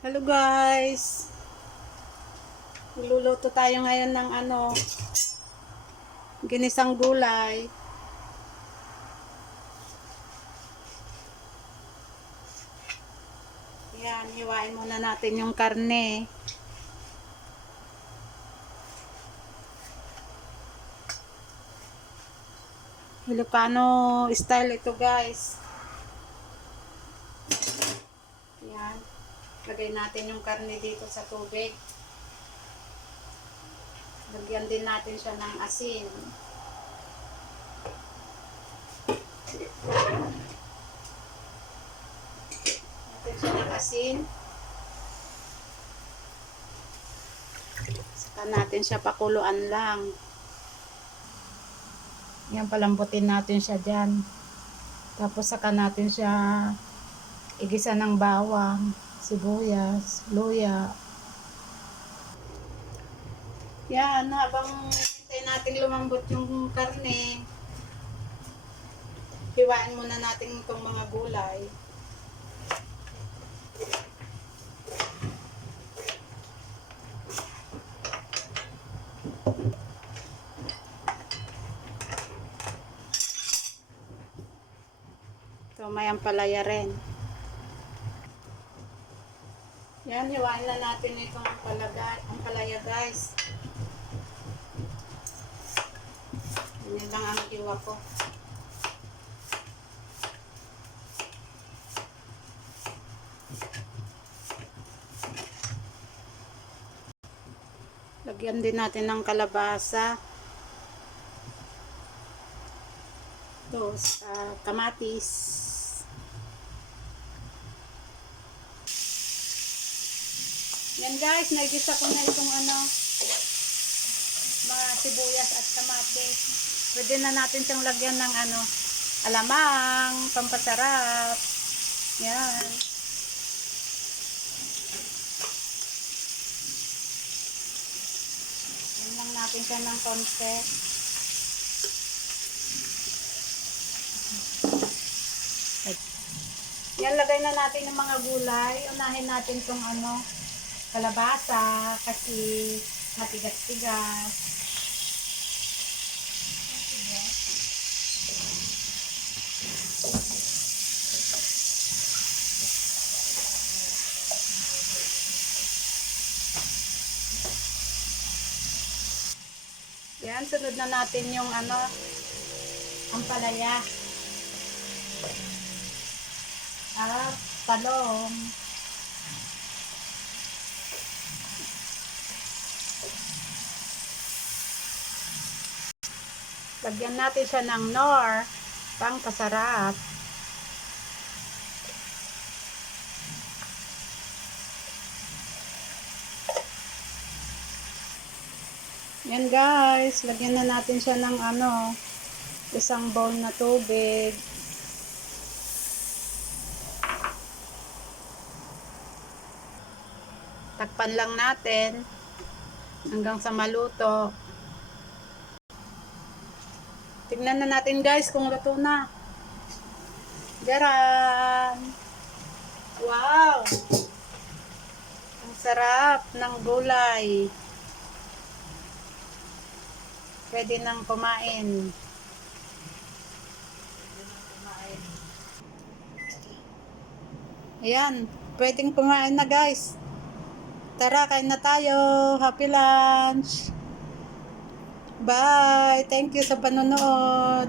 Hello guys. Magluluto tayo ngayon ng ginisang gulay. Yan, hiwain muna natin yung karne. Ilocano style ito guys. Yan. Lagay natin yung karne dito sa tubig. Lagyan din natin siya ng asin. Natin siya ng asin. Saka natin siya pakuluan lang. Yan, palambutin natin siya dyan. Tapos saka natin siya igisa ng bawang, sibuyas, luya. Yan, habang hintay natin lumambot yung karne, hiwain muna natin itong mga gulay. Ito, may ampalaya rin. Yan, hiwain na natin itong ampalaya guys. Yan lang ang hiwa ko. Lagyan din natin ng kalabasa. Ito, kamatis. Yan guys, nagisa ko na itong mga sibuyas at kamatis. Pwede na natin siyang lagyan ng alamang, pampasarap. Yan. Yan lang natin siya ng konti. Yan, lagay na natin yung mga gulay. Unahin natin itong kalabasa kasi matigas-tigas. Yan, sunod na natin yung ampalaya. At talong. Lagyan natin siya ng nor, pang pasarap. Yan guys, lagyan na natin siya ng isang bowl na tubig. Takpan lang natin hanggang sa maluto. Tignan na natin guys kung luto na. Garan! Wow! Ang sarap ng gulay. Pwede nang kumain. Ayan, pwedeng kumain na guys. Tara, kain na tayo. Happy lunch! Bye! Thank you sa panonood.